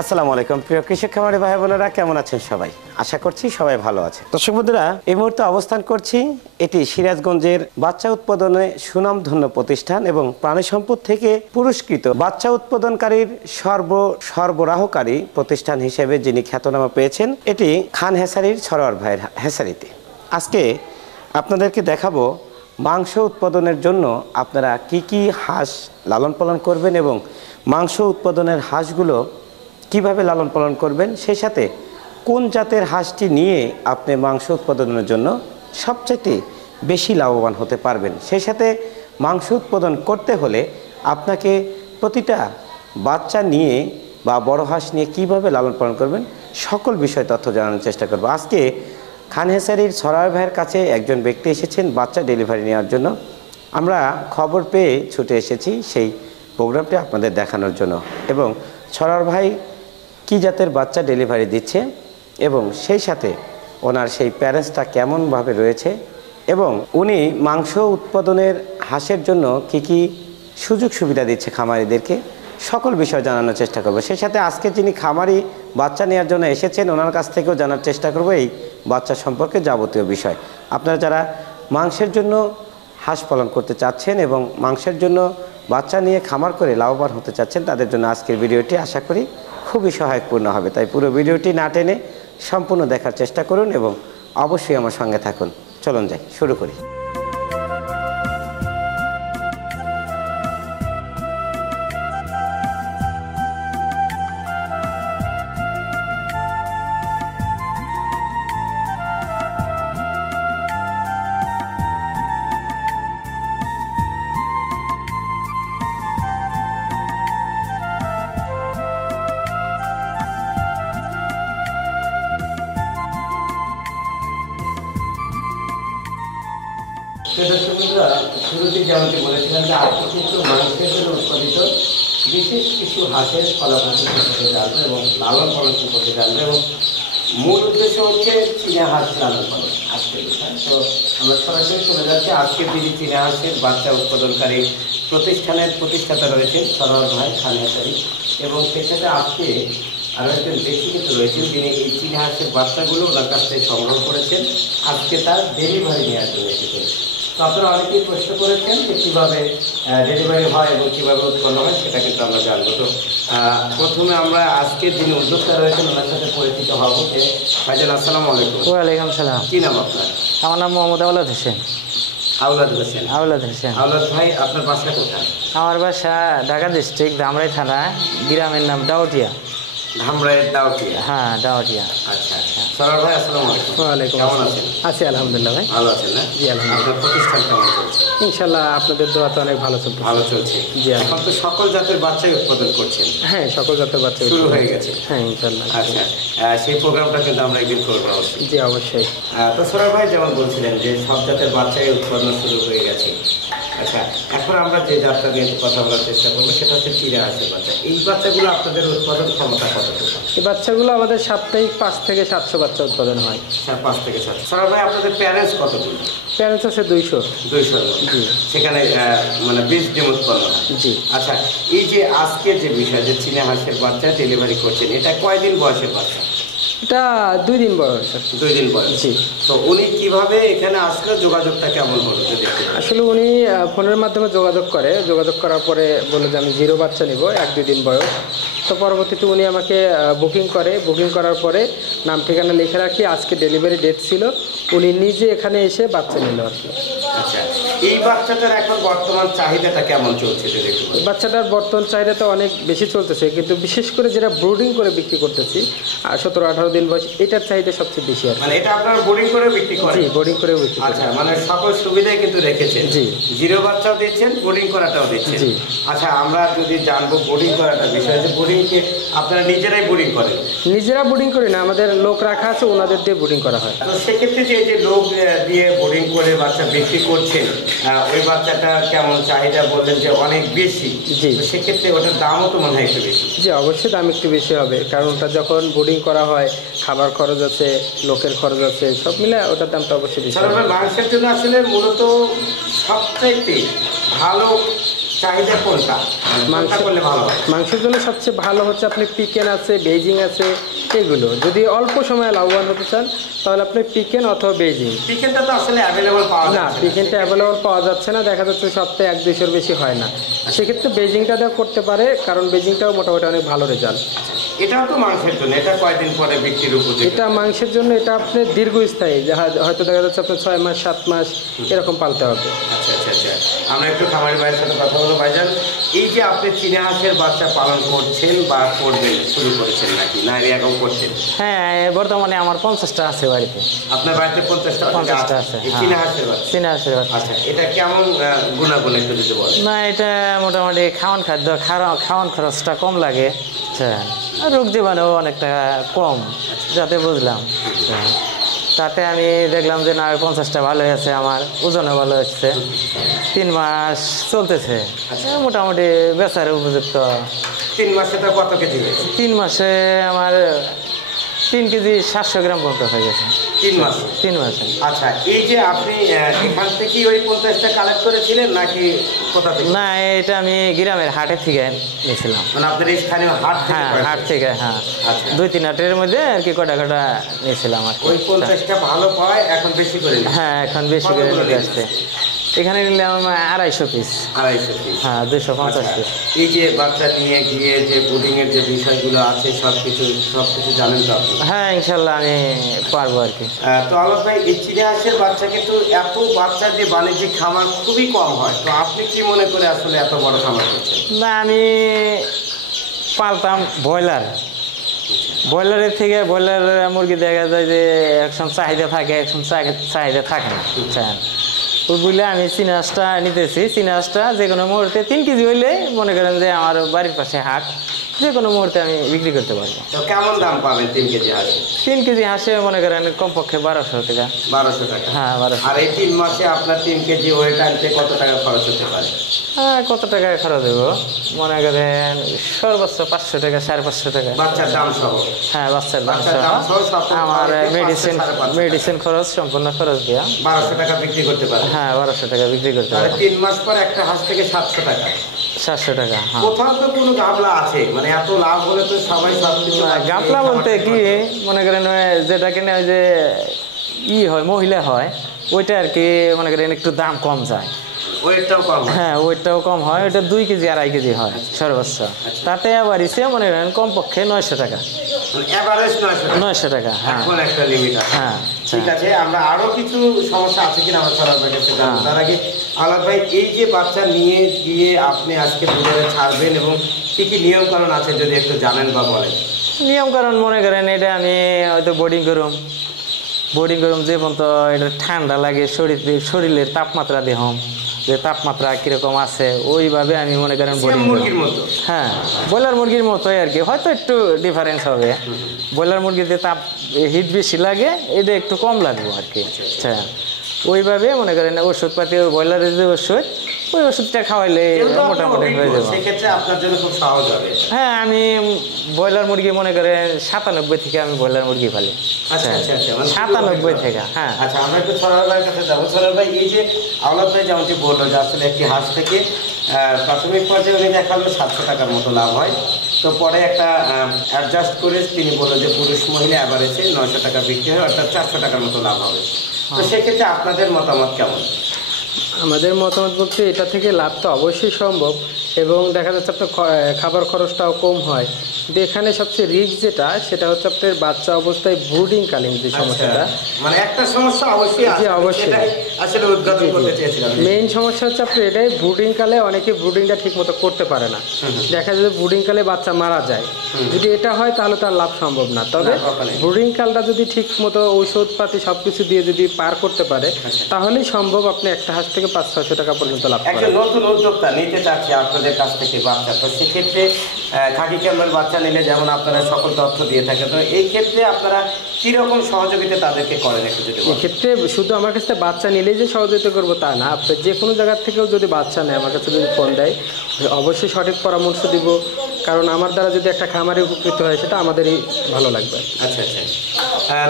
আসসালামু আলাইকুম প্রিয় কৃষক খামারি ভাই বোনেরা, কেমন আছেন সবাই? আশা করছি সবাই ভালো আছে। দর্শক বন্ধুরা, এই মুহূর্তে অবস্থান করছি এটি সিরাজগঞ্জের বাচ্চা উৎপাদনে সুনামধন্য প্রতিষ্ঠান এবং প্রাণী সম্পদ থেকে পুরস্কৃত বাচ্চা উৎপাদনকারীর সরবরাহকারী প্রতিষ্ঠান হিসেবে যিনি খ্যাতনামা পেয়েছেন, এটি খান হেসারির সরোয়ার ভাইয়ের হেসারিতে। আজকে আপনাদেরকে দেখাবো মাংস উৎপাদনের জন্য আপনারা কি কি হাঁস লালন পালন করবেন এবং মাংস উৎপাদনের হাঁসগুলো কিভাবে লালন পালন করবেন, সেই সাথে কোন জাতের হাঁসটি নিয়ে আপনি মাংস উৎপাদনের জন্য সবচেয়ে বেশি লাভবান হতে পারবেন। সেই সাথে মাংস উৎপাদন করতে হলে আপনাকে প্রতিটা বাচ্চা নিয়ে বা বড় হাঁস নিয়ে কিভাবে লালন পালন করবেন সকল বিষয় তথ্য জানানোর চেষ্টা করব। আজকে খান হেসারির সরোয়ার ভাইয়ের কাছে একজন ব্যক্তি এসেছেন বাচ্চা ডেলিভারি নেওয়ার জন্য। আমরা খবর পেয়ে ছুটে এসেছি সেই প্রোগ্রামটি আপনাদের দেখানোর জন্য এবং সরোয়ার ভাই কী জাতের বাচ্চা ডেলিভারি দিচ্ছে এবং সেই সাথে ওনার সেই প্যারেন্টসটা কেমনভাবে রয়েছে এবং উনি মাংস উৎপাদনের হাঁসের জন্য কি কি সুযোগ সুবিধা দিচ্ছে খামারিদেরকে, সকল বিষয় জানানোর চেষ্টা করব। সেই সাথে আজকে যিনি খামারি বাচ্চা নেওয়ার জন্য এসেছেন ওনার কাছ থেকেও জানার চেষ্টা করব এই বাচ্চা সম্পর্কে যাবতীয় বিষয়। আপনারা যারা মাংসের জন্য হাঁস পালন করতে চাচ্ছেন এবং মাংসের জন্য বাচ্চা নিয়ে খামার করে লাভবান হতে চাচ্ছেন, তাদের জন্য আজকের ভিডিওটি আশা করি খুবই সহায়কপূর্ণ হবে। তাই পুরো ভিডিওটি না টেনে সম্পূর্ণ দেখার চেষ্টা করুন এবং অবশ্যই আমার সঙ্গে থাকুন। চলুন যাই, শুরু করি। শুরুতে যেমনটি বলেছিলাম যে আজকে কিন্তু মাংসের জন্য উৎপাদিত বিশেষ কিছু হাঁসের ফলাফল সম্পর্কে জানবো এবং লালন পালন সম্পর্কে জানবো এবং মূল উদ্দেশ্য হচ্ছে চীনা হাঁস লালন পালন আজকের বিষয়। তো আমরা সরাসরি চলে যাচ্ছি। আজকে তিনি চীনা হাঁসের বাচ্চা উৎপাদনকারী প্রতিষ্ঠানের প্রতিষ্ঠাতা রয়েছেন সরোয়ার ভাই খান হেসারি এবং সেই সাথে আজকে আরও একজন ব্যক্তি কিন্তু রয়েছেন যিনি এই চীনা হাঁসের বাচ্চাগুলো ওনার কাছ থেকে সংগ্রহ করেছেন, আজকে তার ডেলিভারি নেওয়ার জন্য এসেছেন। তো আপনারা অনেকেই প্রশ্ন করেছেন যে কীভাবে ডেলিভারি হয় এবং কীভাবে উৎপন্ন হয়, সেটা কিন্তু আমরা জানবো। তো প্রথমে আমরা আজকের যিনি উদ্যোক্তা রয়েছেন ওনার সাথে পরিচিত হবো। যে ভাইজান আসসালামু আলাইকুম। ওয়ালাইকুম সালাম। কী নাম আপনার? আমার নাম মোহাম্মদ আওলাদ হোসেন। আওলাদ হোসেন। আওলাদ হোসেন। আওলাদ ভাই, আপনার বাসা কোথায়? আমার বাসা ঢাকা ডিস্ট্রিক্ট ধামরাই থানা, গ্রামের নাম ডাউটিয়া। ধামরাইয়ের ডাউটিয়া? হ্যাঁ, ডাউটিয়া। আচ্ছা আচ্ছা। সরোয়ার ভাই আসসালামু আলাইকুম। ওয়ালাইকুম কেমন আসসালাম। আছেন? আছি আলহামদুলিল্লাহ ভাই। ভালো আছেন না? জি আলহামদুলিল্লাহ। আপনার প্রতিষ্ঠান কেমন চলছে? ইনশাল্লাহ আপনাদের দোয়াতে অনেক ভালো চলছে। ভালো চলছে। জি এখন তো সকল জাতের বাচ্চাই উৎপাদন করছেন? হ্যাঁ, সকল জাতের বাচ্চা শুরু হয়ে গেছে? হ্যাঁ ইনশাল্লাহ। আচ্ছা, সেই প্রোগ্রামটা কিন্তু আমরা একদিন করবো অবশ্যই। জি অবশ্যই। তো সরোয়ার ভাই যেমন বলছিলেন যে সব জাতের বাচ্চাই উৎপাদন শুরু হয়ে গেছে। আচ্ছা, এখন আমরা যে জাতটা নিয়ে কথা বলার চেষ্টা করবো সেটা হচ্ছে চীনা হাঁসের বাচ্চা। এই বাচ্চাগুলো আপনাদের উৎপাদন ক্ষমতা কতটুকু? এই বাচ্চাগুলো আমাদের সাপ্তাহিক 5 থেকে 700 বাচ্চা উৎপাদন হয়। 5 থেকে 7। সরোয়ার ভাই, আপনাদের প্যারেন্টস কতটুকু? প্যারেন্টস আছে 200। 200। জি। সেখানে মানে বীজ ডিম উৎপন্ন হয়? জি। আচ্ছা, এই যে আজকে যে বিষয় যে চীনা হাঁসের বাচ্চা ডেলিভারি করছেন, এটা কয়দিন বয়সের বাচ্চা? এটা 2 দিন বয়স। 2 দিন বয়স। জি। তো উনি কিভাবে এখানে আসলে যোগাযোগটা কেমন হলো যদি? আসলে উনি ফোনের মাধ্যমে যোগাযোগ করার পরে বলে যে আমি 0 বাচ্চা নিব 1-2 দিন বয়স। তো পরবর্তীতে উনি আমাকে বুকিং করার পরে নাম ঠিকানা লিখে রাখি, আজকে ডেলিভারি ডেট ছিল, উনি নিজে এখানে এসে বাচ্চা নিল আর কি। আচ্ছা, এই বাচ্চাটার এখন বর্তমান চাহিদাটা কেমন চলছে যদি একটু বলেন? বাচ্চাটার বর্তমান চাহিদাটা অনেক বেশি চলতেছে, কিন্তু বিশেষ করে যেটা ব্রুডিং করে বিক্রি করতেছি 17-18 দিন বয়স, এটার চাহিদা সবচেয়ে বেশি আর কি। মানে এটা আপনারা বোর্ডিং করে বিক্রি করেন? জি, বোর্ডিং করে বিক্রি করি। আচ্ছা, মানে সকল সুবিধাই কিন্তু রেখেছেন? জি। 0 বাচ্চাও দিচ্ছেন, বোর্ডিং করাটাও দিচ্ছেন? জি। আচ্ছা, আমরা যদি জানবো বোর্ডিং করাটা বিষয়, যে বোর্ডিংকে আপনারা নিজেরাই বোর্ডিং করেন? নিজেরা বোর্ডিং করি না, আমাদের লোক রাখা আছে, ওনাদের দিয়ে বোর্ডিং করা হয়। তো সেক্ষেত্রে যে লোক দিয়ে বোর্ডিং করে বাচ্চা বিক্রি করছেন, ওই বাচ্চাটা কেমন চাহিদা বললেন যে অনেক বেশি? জি। সেক্ষেত্রে ওটার দামও তো মনে হয় একটু বেশি? জি অবশ্যই দাম একটু বেশি হবে, কারণ ওটা যখন বোর্ডিং করা হয় খাবার খরচ আছে, লোকের খরচ আছে, সব মিলে ওটার দামটা অবশ্যই বেশি হবে। মাংসের জন্য আসলে মূলত সবচাইতে ভালো চাহিদা কোনটা কোনটা করলে ভালো হয়? মাংসের জন্য সবচেয়ে ভালো হচ্ছে আপনি পিকেন আছে, বেইজিং আছে, এগুলো যদি অল্প সময়ে লাভবান হতে চান তাহলে আপনি পিকেন অথবা বেইজিং। চিকেনটা তো আসলে অ্যাভেলেবল পাওয়া না, যায় না। পিকেনটা অ্যাভেলেবল পাওয়া যাচ্ছে না, দেখা যাচ্ছে সপ্তাহে 1-200-র বেশি হয় না। সেক্ষেত্রে বেইজিংটা দেওয়া করতে পারে, কারণ বেইজিংটাও মোটামুটি অনেক ভালো রেজাল্ট। এটাও তো মাংসের জন্য, এটা কয়দিন পরে বিক্রির উপযোগী? এটা মাংসের জন্য এটা আপনি দীর্ঘস্থায়ী, হয়তো দেখা যাচ্ছে আপনার 6 মাস 7 মাস এরকম পালতে হবে। আচ্ছা আচ্ছা আচ্ছা, আমরা একটু খামারি ভাইয়ের সাথে কথা বলবো। ভাইজান, এই যে আপনি চীনা হাঁসের বাচ্চা পালন করছেন বা করবেন, শুরু করেছেন নাকি না এরকম করছেন? হ্যাঁ, বর্তমানে আমার 50টা আছে বাড়িতে। আপনার বাড়িতে 50টা 50টা আছে, এই হ্যাঁ। চীনা হাঁসের বাচ্চা? চীনা হাঁসের বাচ্চা। আচ্ছা, এটা কেমন গুণাগুণ একটু যদি বলেন? না, এটা মোটামুটি খাওয়ান খাদ্য খাওয়ান খরচটা কম লাগে, হ্যাঁ। আর রোগ জীবাণু অনেকটা কম, যাতে বুঝলাম। হ্যাঁ। তাতে আমি দেখলাম যে না, 50টা ভালো হয়েছে, আমার ওজনও ভালো হচ্ছে। 3 মাস চলতেছে, মোটামুটি বেচার উপযুক্ত। 3 মাসে তো কত কেজি হয়েছে? 3 মাসে আমার 3 কেজি 700 গ্রাম পর্যন্ত হয়ে গেছে। 3 মাসে? 3 মাসে। আচ্ছা, এই যে আপনি এখান থেকে ওই 50টা কালেক্ট করেছিলেন নাকি কোথা থেকে? না, এটা আমি গ্রামের হাটের থেকে নিয়েছিলাম। মানে আপনার এই স্থানীয় হাট থেকে? হ্যাঁ, হাট থেকে, হ্যাঁ। আচ্ছা। 2-3 হাটের মধ্যে আর কি কটা নিয়েছিলাম আর কি। ওই 50টা ভালো পায়, এখন বেশি করে নিন? হ্যাঁ, এখন বেশি করে কতগুলো নিতে নিন? আসছে। এখানে নিলাম 250 পিস। 250 পিস? হ্যাঁ, 250 পিস। এই যে বাচ্চা নিয়ে গিয়ে যে ব্রিডিং এর যে বিষয়গুলো আছে সবকিছু জানেন তো আপনি? হ্যাঁ, ইনশাল্লাহ আমি পারবো আর কি। তো আলোক ভাই, এই চীনা হাঁসের বাচ্চা কিন্তু এত বাচ্চা যে বাণিজ্যিক খামার খুবই কম হয়, তো আপনি কি মনে করে আসলে এত বড় খামার করছেন? না, আমি পালতাম ব্রয়লারের থেকে। ব্রয়লার মুরগি দেখা যায় যে একসময় চাহিদা থাকে, একসময় চাহিদা থাকে না, বুঝছেন। ওই বলে আমি চীনা হাঁসটা নিতেছি। চীনা হাঁসটা যে কোনো মুহূর্তে 3 কেজি হইলে মনে করেন যে আমার বাড়ির পাশে হাট, যে কোনো মুহূর্তে আমি বিক্রি করতে পারবো। তো কেমন দাম পাবেন 3 কেজি হাঁসে? 3 কেজি হাঁসে মনে করেন কমপক্ষে 1200 টাকা। 1200 টাকা? হ্যাঁ, 1200। আর এই 3 মাসে আপনার 3 কেজি ওয়েট আনতে কত টাকা খরচ হতে পারে? হ্যাঁ, কত টাকা খরচ দেবো মনে করেন সর্বোচ্চ 500 টাকা, 550 টাকা। বাচ্চার দাম সহ? হ্যাঁ, বাচ্চার দাম বাচ্চার দাম সহ সব আমার খরচ দিয়ে মেডিসিন খরচ, সম্পূর্ণ খরচ দেওয়া 1200 টাকা বিক্রি করতে পারে? হ্যাঁ, 1200 টাকা বিক্রি করতে তাহলে পারবো। 3 মাস পর একটা হাঁস থেকে 700 টাকা? 700 টাকা, হ্যাঁ। কোথাও তো কোনো গাবলা আছে? মানে এত লাভ হলে তো সবাই সবকিছু। গামলা বলতে কি মনে করেন যেটা কিনে ওই যে হয়, মহিলা হয়, ওইটা আর কি মনে করেন একটু দাম কম যায়। ওয়েটটাও কম হয়? হ্যাঁ, ওইটাও কম হয়। ওইটা 2 কেজি 2.5 কেজি হয় সর্বোচ্চ। তাতে আবার মনে করেন কমপক্ষে 900 টাকা। এভারেজ 900 টাকা, হ্যাঁ। এখন একটা লিমিট আছে? হ্যাঁ, ঠিক আছে, আমরা আরো কিছু সমস্যা আছে কিনা আমার সরার ভাইয়ের কাছে জানবো। হ্যাঁ। তার আগে আলাদ ভাই, এই যে বাচ্চা নিয়ে গিয়ে আপনি আজকে বাজারে ছাড়বেন এবং কি কি নিয়ম কানুন আছে যদি একটু জানেন বা বলেন? নিয়ম কারণ মনে করেন এটা আমি হয়তো বোর্ডিং করুম যে পর্যন্ত এটা ঠান্ডা লাগে, শরীরের তাপমাত্রা দেহম, যে তাপমাত্রা কিরকম আছে ওইভাবে আমি মনে করেন বোর্ডিং মুরগির মতো? হ্যাঁ, ব্রয়লার মুরগির মতোই আর কি, হয়তো একটু ডিফারেন্স হবে। ব্রয়লার মুরগিতে হিট বেশি লাগে, এটা একটু কম লাগবে আর কি। আচ্ছা, ওইভাবে মনে করেন ওষুধপাতি, ব্রয়লারের যে ওষুধ, ওই ওষুধটা খাওয়াইলে মোটামুটি হয়ে যাবে। সেক্ষেত্রে আপনার জন্য খুব সহজ হবে। হ্যাঁ, আমি ব্রয়লার মুরগি মনে করেন 97 থেকে আমি ব্রয়লার মুরগি পালি। আচ্ছা আচ্ছা আচ্ছা, 97 থেকে, হ্যাঁ। আচ্ছা, আমরা একটু সরার ভাইয়ের কাছে যাবো। সরার ভাই, এই যে আওলাদ ভাই যেমনটি বললো যে আসলে একটি হাঁস থেকে প্রাথমিক পর্যায়ে উনি দেখালো 700 টাকার মতো লাভ হয়, তো পরে একটা অ্যাডজাস্ট করে তিনি বললো যে পুরুষ মহিলা অ্যাভারেজে 900 টাকা বিক্রি হয়, অর্থাৎ 400 টাকার মতো লাভ হবে। তো সেক্ষেত্রে আপনাদের মতামত কেমন? আমাদের মতামত বলতে এটা থেকে লাভ তো অবশ্যই সম্ভব, এবং দেখা যাচ্ছে আপনার খাবার খরচটাও কম হয়। কিন্তু এখানে সবচেয়ে রিস্ক যেটা, সেটা হচ্ছে আপনার বাচ্চা অবস্থায় ব্রুডিংকালীন যে সমস্যাটা। মানে একটা সমস্যা অবশ্যই আছে, জি, অবশ্যই। সেটাই আসলে উদ্ঘাটন করতে চেয়েছিলাম। মেইন সমস্যা হচ্ছে আপনার এটাই, ব্রুডিংকালে অনেকে ব্রুডিংটা ঠিক মতো করতে পারে না। দেখা যায় ব্রুডিংকালে বাচ্চা মারা যায়। যদি এটা হয় তাহলে তার লাভ সম্ভব না। তবে ব্রুডিংকালটা যদি ঠিক মতো ঔষধপাতি সবকিছু দিয়ে যদি পার করতে পারে, তাহলেই সম্ভব আপনি একটা হাঁস থেকে 500-600 টাকা পর্যন্ত লাভ একজন করেন। নতুন উদ্যোক্তা নিতে চাচ্ছে আপনাদের কাছ থেকে বাচ্চা, তো সেক্ষেত্রে খাকি ক্যাম্বেল বাচ্চা নিলে যেমন আপনারা সকল তথ্য দিয়ে থাকেন, তো এই ক্ষেত্রে আপনারা কীরকম সহযোগিতা তাদেরকে করেন একটু যদি বলেন? এক্ষেত্রে শুধু আমার কাছে বাচ্চা নিলেই যে সহযোগিতা করবো তা না, আপনি যে কোনো জায়গার থেকেও যদি বাচ্চা নেয় আমার কাছে যদি ফোন দেয়, অবশ্যই সঠিক পরামর্শ দিব। কারণ আমার দ্বারা যদি একটা খামারে উপকৃত হয়, সেটা আমাদেরই ভালো লাগবে। আচ্ছা আচ্ছা,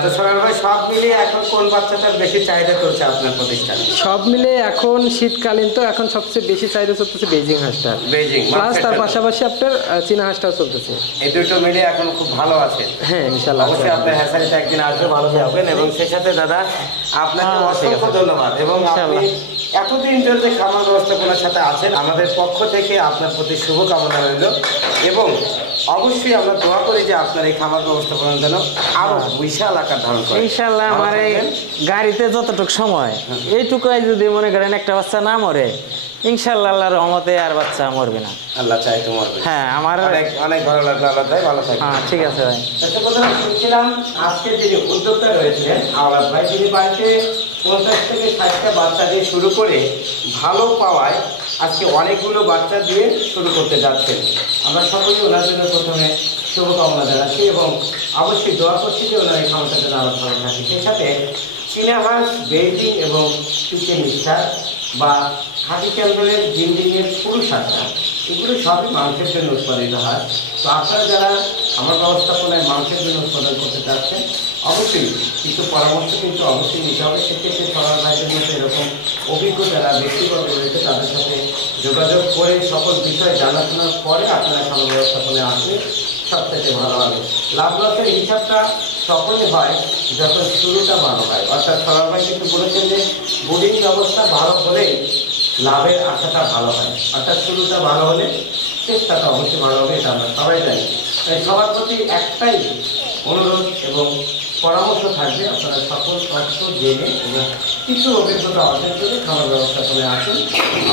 তো সোনার ভাই সব মিলিয়ে এখন কোন বাচ্চাটার বেশি চাহিদা চলছে আপনার প্রতিষ্ঠানে? সব মিলে এখন শীতকালীন তো এখন সবচেয়ে বেশি চাহিদা চলতেছে বেজিং হাঁসটা, বেজিং প্লাস তার পাশাপাশি আপনার চীনা হাঁসটাও চলতেছে। এই দুটো মিলে এখন খুব ভালো আছে। হ্যাঁ ইনশাল্লাহ, অবশ্যই আপনার হ্যাচারিতে একদিন আসবে, ভালো থাকবেন। এবং সেই সাথে দাদা আপনাকে অসংখ্য ধন্যবাদ। এবং আপনি এতদিন ধরে খামার ব্যবস্থাপনার সাথে আছেন, আমাদের পক্ষ থেকে আপনার প্রতি শুভকামনা রইল। এবং অবশ্যই আমরা দোয়া করি যে আপনার এই খামার ব্যবস্থাপনা যেন আরো বিশাল আকার ধারণ করে। ইনশাল্লাহ আমার এই গাড়িতে যতটুক সময় এইটুকুই যদি মনে করেন একটা বাচ্চা না মরে, ইনশাল্লাহ আল্লাহর রহমতে আর বাচ্চা মরবে না। আল্লাহ চাই তো মরবে। হ্যাঁ আমার অনেক অনেক ভালো লাগলো। আল্লাহ চাই ভালো থাকবে। হ্যাঁ ঠিক আছে ভাই। শুনছিলাম আজকে যিনি উদ্যোক্তা রয়েছেন আওলাদ ভাই, যিনি বাড়িতে 50 থেকে 60টা বাচ্চা দিয়ে শুরু করে ভালো পাওয়ায় আজকে অনেকগুলো বাচ্চা দিয়ে শুরু করতে যাচ্ছেন। আমরা সকলেই ওনার জন্য প্রথমে শুভকামনা জানাচ্ছি এবং অবশ্যই দোয়া করছি যে ওনার এই ক্ষমতা যেন আরো ভালো থাকে। সেই সাথে চীনা হাঁস, বেইজিং এবং চিকেন স্টার বা খাঁটি ক্যাম্বেলের বিল্ডিংয়ের পুরুষ হাঁসটা, এগুলো সবই মাংসের জন্য উৎপাদিত হয়। তো আপনারা যারা আমার ব্যবস্থাপনায় মাংসের জন্য উৎপাদন করতে চাচ্ছেন, অবশ্যই কিছু পরামর্শ কিন্তু অবশ্যই নিতে হবে। সেক্ষেত্রে সবার ভাইদের মধ্যে এরকম অভিজ্ঞ যারা ব্যক্তিগত রয়েছে তাদের সাথে যোগাযোগ করে সকল বিষয় জানাশোনার পরে আপনারা খামার ব্যবস্থাপনায় আসলে সবথেকে ভালো হবে। লাভ লসের হিসাবটা তখনই হয় যখন শুরুটা ভালো হয়। অর্থাৎ সবার ভাই কিন্তু বলেছেন যে বোর্ডিং ব্যবস্থা ভালো হলেই লাভের আশাটা ভালো হয়। অর্থাৎ শুরুটা ভালো হলে চেষ্টাটা অবশ্যই ভালো হবে, এটা আমরা সবাই জানি। তাই সবার প্রতি একটাই অনুরোধ এবং পরামর্শ থাকবে, আপনারা সকল তথ্য জেনে এবং কিছু অভিজ্ঞতা অর্জন করে খামার ব্যবস্থাপনায় আসুন।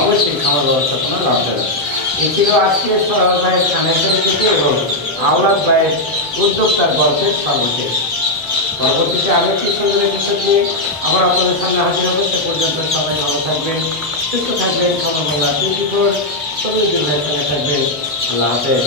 অবশ্যই খামার ব্যবস্থাপনা লাভ দেবে। এই ছিল আজকে সরাল ভাইয়ের কানেকশন থেকে এবং আওলাদ ভাইয়ের উদ্যোক্তার গল্পের সর্বশেষ। পরবর্তীতে আরও একটি সুন্দর বিষয় নিয়ে আবার আপনাদের সামনে হাজির হবে। সে পর্যন্ত সবাই ভালো থাকবেন, সুস্থ থাকবেন। খামার বাংলা 24 সবাই থাকবেন। আল্লাহ হাফেজ।